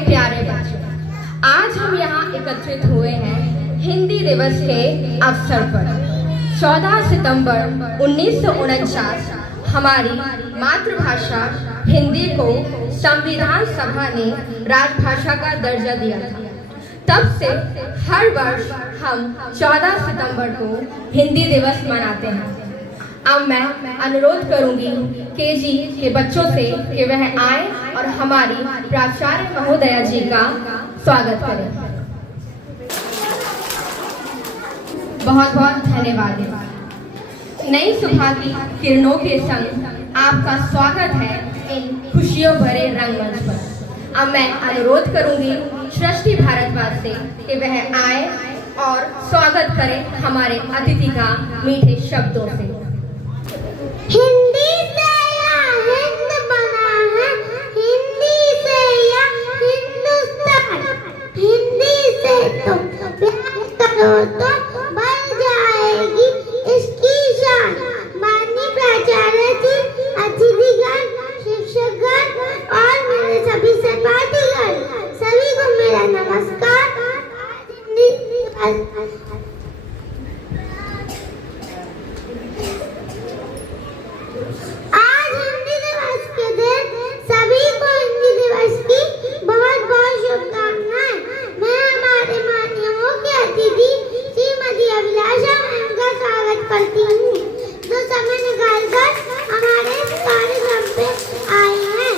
प्यारे बच्चों, आज हम यहाँ एकत्रित हुए हैं हिंदी दिवस के अवसर पर। 14 सितंबर 1949 हमारी मातृभाषा हिंदी को संविधान सभा ने राजभाषा का दर्जा दिया था। तब से हर वर्ष हम 14 सितंबर को हिंदी दिवस मनाते हैं। अब मैं अनुरोध करूंगी केजी के बच्चों से कि वह आए और हमारी प्राचार्य महोदया जी का स्वागत करें। बहुत बहुत धन्यवाद। नई सुबह की किरणों के संग आपका स्वागत है इन खुशियों भरे रंगमंच पर। अब मैं अनुरोध करूंगी सृष्टि भारद्वाज से कि वह आए और स्वागत करें हमारे अतिथि का मीठे शब्दों से। हिंदी से या हिंद बना है, हिंदी से या हिंदुस्तान, हिंदी से तो प्यार करो तो बढ़ जाएगी इसकी शान। माननीय प्राचार्य जी, अतिथिगण, शिक्षकगण और मेरे सभी सहपाठीगण, सभी को मेरा नमस्कार। आज हिंदी दिवस के दिन सभी को हिंदी दिवस की बहुत बहुत शुभकामनाएं। मैं हमारे माननीय मुख्य अतिथि श्रीमती अभिलाषा मैम का स्वागत करती हूँ, जो समय निकालकर हमारे इस कार्यक्रम पे आई हैं।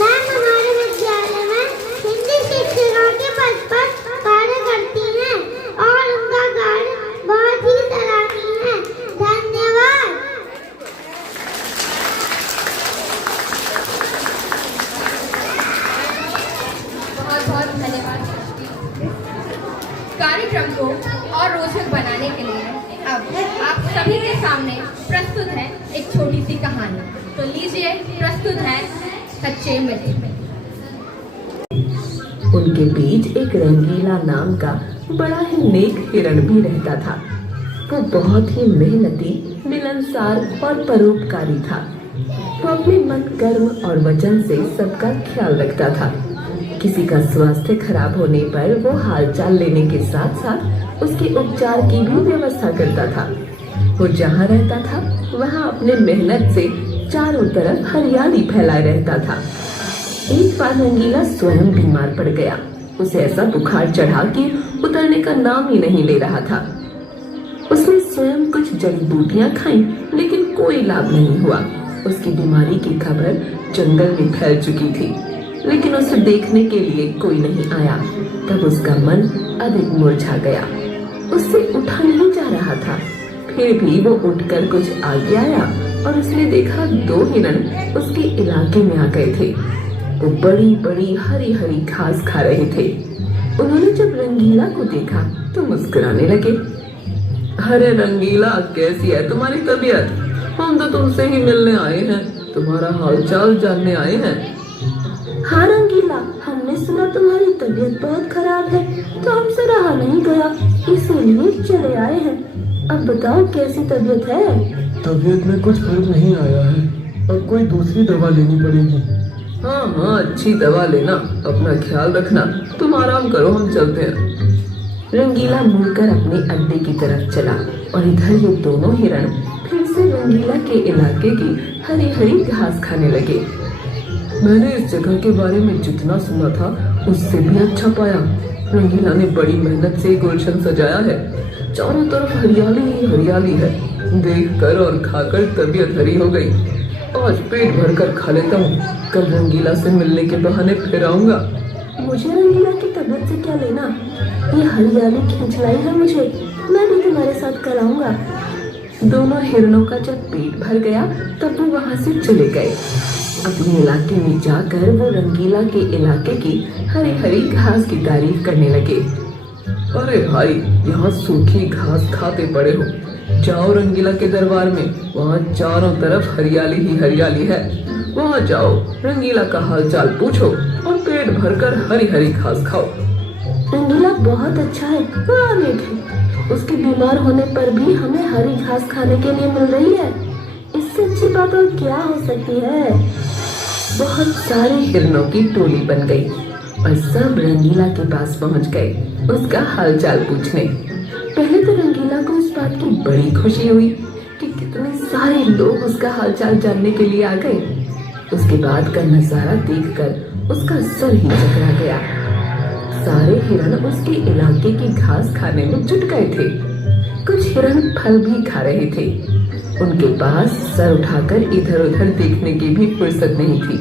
मैम हमारे विद्यालय में हिंदी शिक्षिका के पद पर कार्य करती हैं और उनका कार्य बहुत ही सराहनीय है। धन्यवाद। बहुत धन्यवाद। कार्यक्रम को और रोचक बनाने के लिए अब आप सभी के सामने प्रस्तुत है एक छोटी सी कहानी। तो लीजिए, प्रस्तुत है कच्चे मित्र। उनके बीच एक रंगीला नाम का बड़ा ही नेक हिरण भी रहता था। वो बहुत ही मेहनती, मिलनसार और परोपकारी था। वो अपने मन, कर्म और वचन से सबका ख्याल रखता था। किसी का स्वास्थ्य खराब होने पर वो हालचाल लेने के साथ साथ उसके उपचार की भी व्यवस्था करता था। वो जहाँ रहता था वहाँ अपने मेहनत से चारों तरफ हरियाली फैलाए रहता था। एक बार रंगीला स्वयं बीमार पड़ गया। उसे ऐसा बुखार चढ़ा कि उतरने का नाम ही नहीं ले रहा था। उसने स्वयं कुछ जड़ी बूटियां खाई, लेकिन कोई लाभ नहीं हुआ। उसकी बीमारी की खबर जंगल में फैल चुकी थी, लेकिन उसे देखने के लिए कोई नहीं आया। तब उसका मन अधिक मुरझा गया। उससे उठा नहीं जा रहा था। फिर भी वो उठकर कुछ आगे आया और उसने देखा 2 हिरण उसके इलाके में आ गए थे। वो बड़ी बड़ी हरी हरी घास खा रहे थे। उन्होंने जब रंगीला को देखा तो मुस्कुराने लगे। अरे रंगीला, कैसी है तुम्हारी तबीयत? हम तो तुमसे ही मिलने आए हैं, तुम्हारा हालचाल जानने आए हैं। हाँ रंगीला, हमने सुना तुम्हारी तबीयत बहुत खराब है, तो हमसे रहा नहीं गया, इसीलिए चले आए हैं। अब बताओ कैसी तबीयत है? तबीयत में कुछ फर्क नहीं आया है, और कोई दूसरी दवा लेनी पड़ेगी। हाँ, अच्छी दवा लेना, अपना ख्याल रखना। तुम आराम करो, हम चलते हैं। रंगीला मुड़कर अपने अड्डे की तरफ चला और इधर ये दोनों हिरण फिर से रंगीला के इलाके की हरी हरी घास खाने लगे। मैंने इस जगह के बारे में जितना सुना था उससे भी अच्छा पाया। रंगीला ने बड़ी मेहनत से गुलशन सजाया है। चारों तरफ हरियाली ही हरियाली है। देखकर और खाकर तबीयत हरी हो गई। आज पेट भरकर खा लेता हूँ, कल रंगीला से मिलने के बहाने फिर आऊंगा। मुझे रंगीला की तबीयत से क्या लेना? ये हरियाली खींच लाई है मुझे, मैं भी तुम्हारे साथ कल आऊंगा। दोनों हिरणों का जब पेट भर गया तब वो वहाँ से चले गए। अपने इलाके में जाकर वो रंगीला के इलाके की हरी हरी घास की तारीफ करने लगे। अरे भाई, यहाँ सूखी घास खाते पड़े हो, जाओ रंगीला के दरबार में, वहाँ चारों तरफ हरियाली ही हरियाली है। वहाँ जाओ, रंगीला का हालचाल पूछो और पेट भरकर हरी हरी घास खाओ। रंगीला बहुत अच्छा है, बड़ा नेक है। उसके बीमार होने पर भी हमें हरी घास खाने के लिए मिल रही है। इससे अच्छी बात और क्या हो सकती है? बहुत सारे हिरणों की टोली बन गई और सब रंगीला के पास पहुंच गए उसका हालचाल पूछने। पहले तो रंगीला को इस बात की बड़ी खुशी हुई कि कितने सारे लोग उसका हालचाल जानने के लिए आ गए। उसके बाद का नजारा देखकर उसका सर ही चकरा गया। सारे हिरण उसके इलाके की घास खाने में जुट गए थे। कुछ हिरण फल भी खा रहे थे। उनके पास सर उठाकर इधर उधर देखने की भी फुर्सत नहीं थी।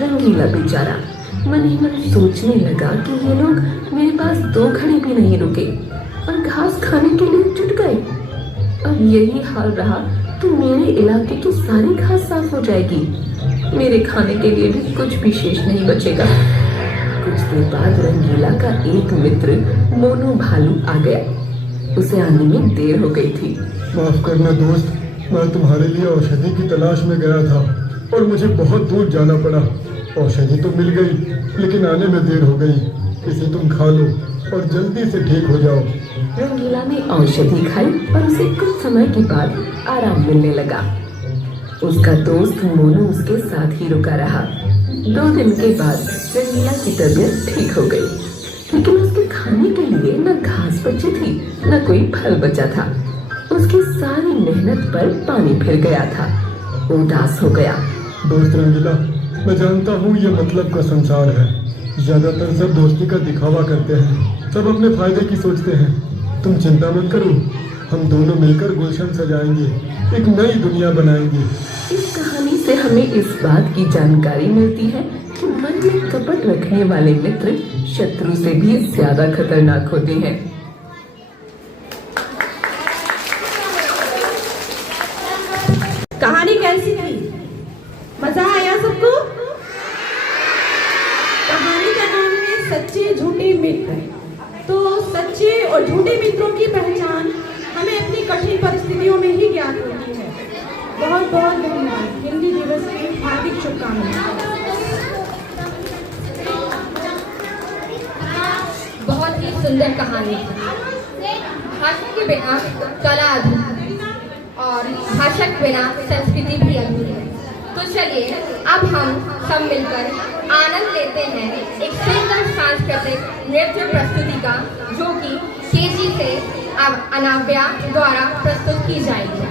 रंगीला बेचारा मन ही मन सोचने लगा कि ये लोग मेरे पास 2 घड़ी भी नहीं रुके और घास खाने के लिए जुट गए। अब यही हाल रहा तो मेरे इलाके की सारी घास साफ हो जाएगी। मेरे खाने के लिए भी कुछ भी शेष नहीं बचेगा। कुछ देर बाद रंगीला का एक मित्र मोनू भालू आ गया। उसे आने में देर हो गई थी। माफ करना दोस्त, मैं तुम्हारे लिए औषधि की तलाश में गया था और मुझे बहुत दूर जाना पड़ा। औषधि तो मिल गई लेकिन आने में देर हो गई। इसे तुम खा लो और जल्दी से ठीक हो जाओ। रंगीला ने औषधि खाई और उसे कुछ समय के बाद आराम मिलने लगा। उसका दोस्त मोनू उसके साथ ही रुका रहा। 2 दिन के बाद रंगीला की तबीयत ठीक हो गई, लेकिन उसके खाने के लिए न घास बची थी न कोई फल बचा था। उसकी सारी मेहनत पर पानी फिर गया था। उदास हो गया। दोस्त रंगीला, मैं जानता हूँ ये मतलब का संसार है। ज्यादातर सब दोस्ती का दिखावा करते हैं, सब अपने फायदे की सोचते हैं। तुम चिंता मत करो, हम दोनों मिलकर गुलशन सजाएंगे, एक नई दुनिया बनाएंगे। इस कहानी से हमें इस बात की जानकारी मिलती है कि मन में कपट रखने वाले मित्र शत्रु से भी ज्यादा खतरनाक होते हैं। कहानी कैसी थी? मजा आया सबको? कहानी का नाम है सच्चे झूठे मित्र। तो सच्चे और झूठे मित्रों की पहचान हमें अपनी कठिन परिस्थितियों में ही ज्ञात होती है। बहुत बहुत धन्यवाद। हिंदी दिवस की हार्दिक शुभकामनाएं। बहुत ही सुंदर कहानी थी। भाषा के बिना कला अधूरी और भाषा के बिना संस्कृति भी अधूरी है। तो चलिए अब हम सब मिलकर आनंद लेते हैं एक सुंदर सांस्कृतिक नृत्य प्रस्तुति का, जो कि केजी से अब अनाव्या द्वारा प्रस्तुत की जाएगी।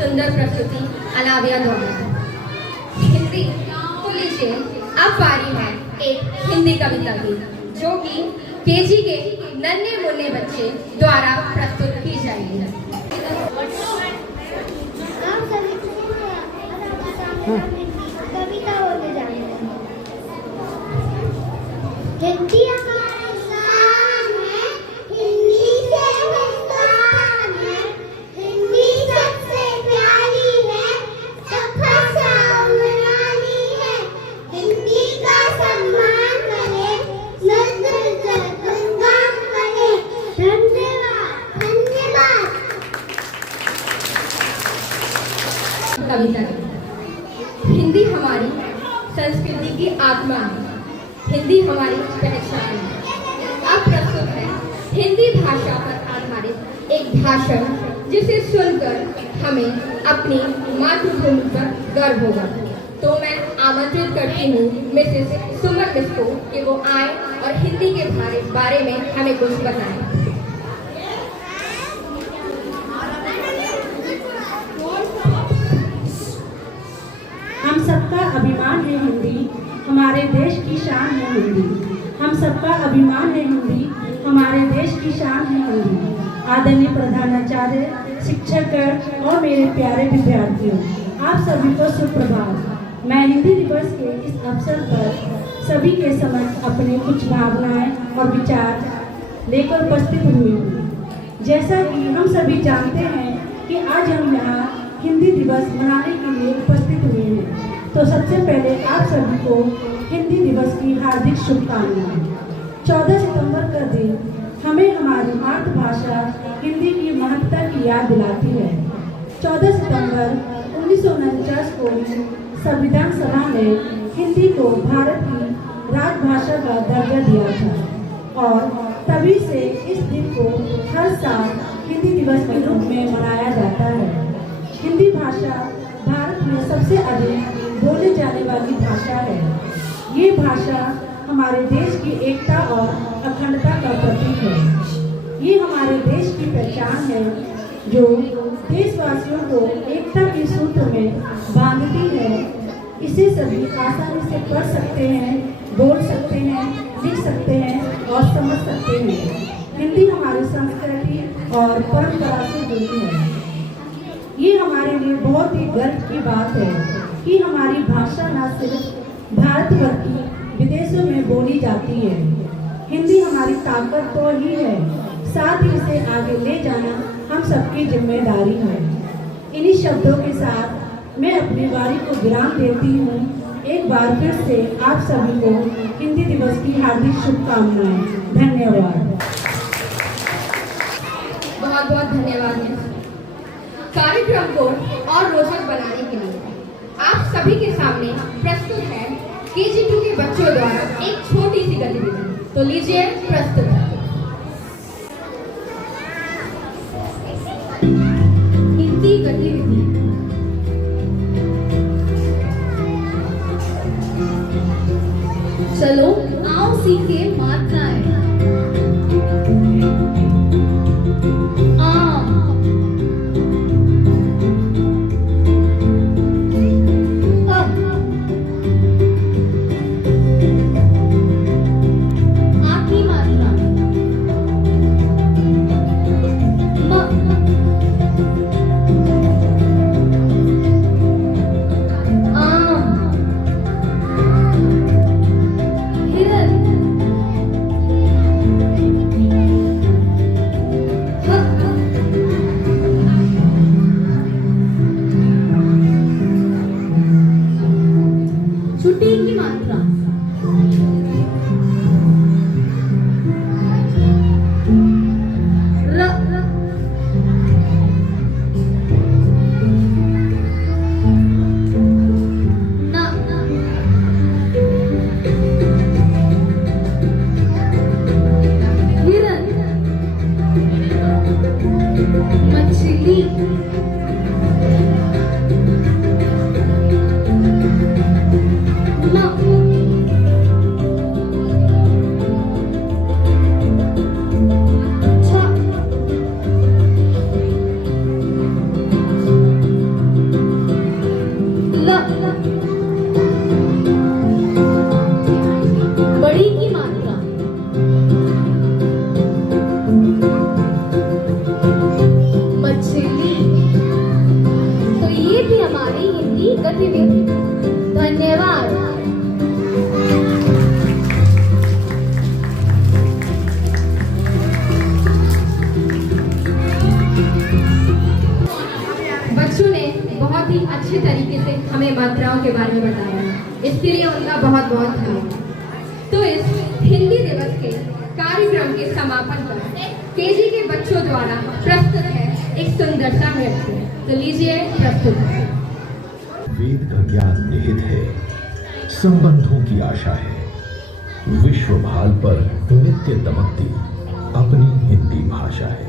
सुंदर प्रस्तुति अनाव्या द्वारा। हिंदी। तो लीजिए अब बारी है एक हिंदी कविता की, जो कि केजी के नन्हे मुन्ने बच्चे द्वारा प्रस्तुत की जाएगी। कविता बोले जाएंगे। हिंदी कविता की। हिंदी हमारी संस्कृति की आत्मा है, हिंदी हमारी पहचान है। अब प्रस्तुत है हिंदी भाषा पर आधारित एक भाषण जिसे सुनकर हमें अपनी मातृभूमि पर गर्व होगा। तो मैं आमंत्रित करती हूँ मिसेस सुमन मिस्को कि वो आए और हिंदी के बारे में हमें कुछ बताएं। हम सबका अभिमान है हिंदी, हमारे देश की शान है हिंदी। हम सबका अभिमान है हिंदी, हमारे देश की शान है हिंदी। आदरणीय प्रधानाचार्य, शिक्षक और मेरे प्यारे विद्यार्थियों, आप सभी को सुप्रभात। मैं हिंदी दिवस के इस अवसर पर सभी के समक्ष अपने कुछ भावनाएं और विचार लेकर उपस्थित हुई हूँ। जैसा कि हम सभी जानते हैं कि आज हम यहाँ हिंदी दिवस मनाने के लिए उपस्थित हुए हैं, तो सबसे पहले आप सभी को हिंदी दिवस की हार्दिक शुभकामनाएं। 14 सितंबर का दिन हमें हमारी मातृभाषा हिंदी की महत्ता की याद दिलाती है। 14 सितंबर 1949 को संविधान सभा ने हिंदी को भारत की राजभाषा का दर्जा दिया था और तभी से इस दिन को हर साल हिंदी दिवस के रूप में मनाया जाता है। हिंदी भाषा भारत में सबसे अधिक बोले जाने वाली भाषा है। ये भाषा हमारे देश की एकता और अखंडता का प्रतीक है। ये हमारे देश की पहचान है जो देशवासियों को एकता के सूत्र में बांधती है। इसे सभी आसानी से पढ़ सकते हैं, बोल सकते हैं, लिख सकते हैं और समझ सकते हैं। हिंदी हमारी संस्कृति और परंपरा से जुड़ी है। ये हमारे लिए बहुत ही गर्व की बात है कि हमारी भाषा न सिर्फ भारत बल्कि विदेशों में बोली जाती है। हिंदी हमारी ताकत तो ही है, साथ ही इसे आगे ले जाना हम सबकी जिम्मेदारी है। इन्हीं शब्दों के साथ मैं अपनी वाणी को विराम देती हूँ। एक बार फिर से आप सभी को हिंदी दिवस की हार्दिक शुभकामनाएं। धन्यवाद। बहुत बहुत धन्यवाद। कार्यक्रम को और रोचक बनाने के लिए आप सभी के सामने प्रस्तुत है KG2 के बच्चों द्वारा एक छोटी सी गतिविधि। तो लीजिए प्रस्तुत है हिंदी गतिविधि। चलो आओ सीखे मात्राएं। आम, अब, आखिरी मात्रा म, आम, हिरन, छुट्टी की मात्रा र, न, हिरन, मछली, बड़ी की मात्रा मछली। तो ये भी हमारी हिंदी गतिविधि। धन्यवाद। बच्चों ने बहुत ही अच्छे तरीके से हमें मात्राओं के बारे में बताया, इसके लिए उनका बहुत बहुत धन्यवाद। तो इस हिंदी दिवस के कार्यक्रम के समापन पर KG के बच्चों द्वारा प्रस्तुत है एक सुंदर सा नृत्य। तो लीजिए प्रस्तुत है। वेद का ज्ञान निहित है, संबंधों की आशा है। विश्व भाल पर नित्य दमकती अपनी हिंदी भाषा है।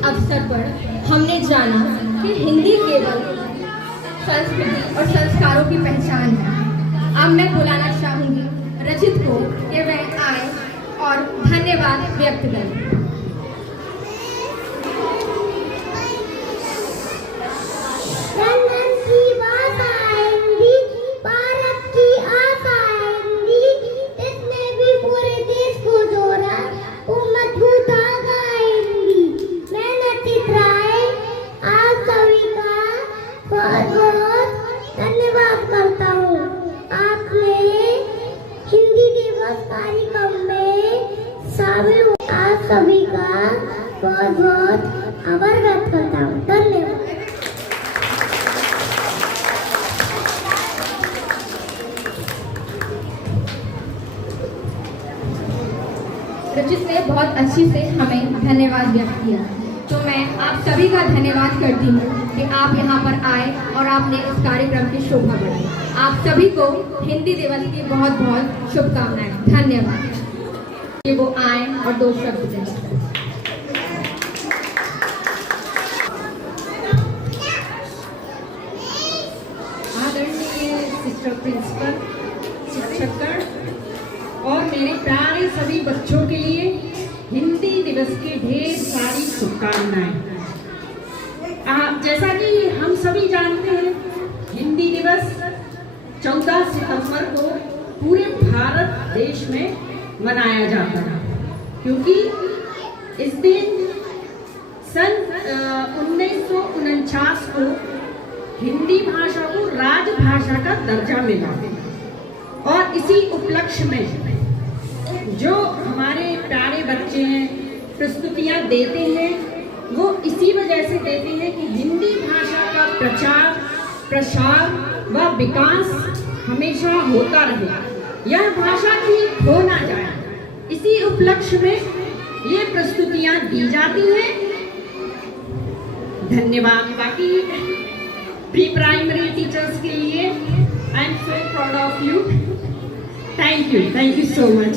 अवसर पर हमने जाना कि हिंदी केवल संस्कृति और संस्कारों की पहचान है। अब मैं बुलाना चाहूंगी रचित को कि वह आए और धन्यवाद व्यक्त करें। धन्यवाद करता हूँ। आपने हिंदी दिवस कार्यक्रम में शामिल हुए, आप सभी का बहुत बहुत आभार व्यक्त करता हूँ। धन्यवाद। रचित ने बहुत अच्छी से हमें धन्यवाद व्यक्त किया, तो मैं आप सभी का धन्यवाद करती हूँ कि आप यहाँ पर आए और आपने इस कार्यक्रम की शोभा बढ़ाई। आप सभी को हिंदी दिवस की बहुत बहुत शुभकामनाएं। धन्यवाद कि वो आए और दो शब्द दें। आदरणीय सिस्टर प्रिंसिपल, शिक्षकगण और मेरे प्यारे सभी बच्चों के लिए हिंदी दिवस की ढेर सारी शुभकामनाएं। जैसा कि हम सभी जानते हैं, हिंदी दिवस 14 सितंबर को पूरे भारत देश में मनाया जाता है, क्योंकि इस दिन सन 1949 को हिंदी भाषा को राजभाषा का दर्जा मिला और इसी उपलक्ष्य में जो हमारे प्यारे बच्चे हैं प्रस्तुतियाँ देते हैं, वो इसी वजह से देते हैं कि हिंदी भाषा का प्रचार प्रसार व विकास हमेशा होता रहे, यह भाषा कहीं खो ना जाए। इसी उपलक्ष्य में ये प्रस्तुतियाँ दी जाती हैं। धन्यवाद। बाकी प्री प्राइमरी टीचर्स के लिए I am so proud of you. Thank you so much.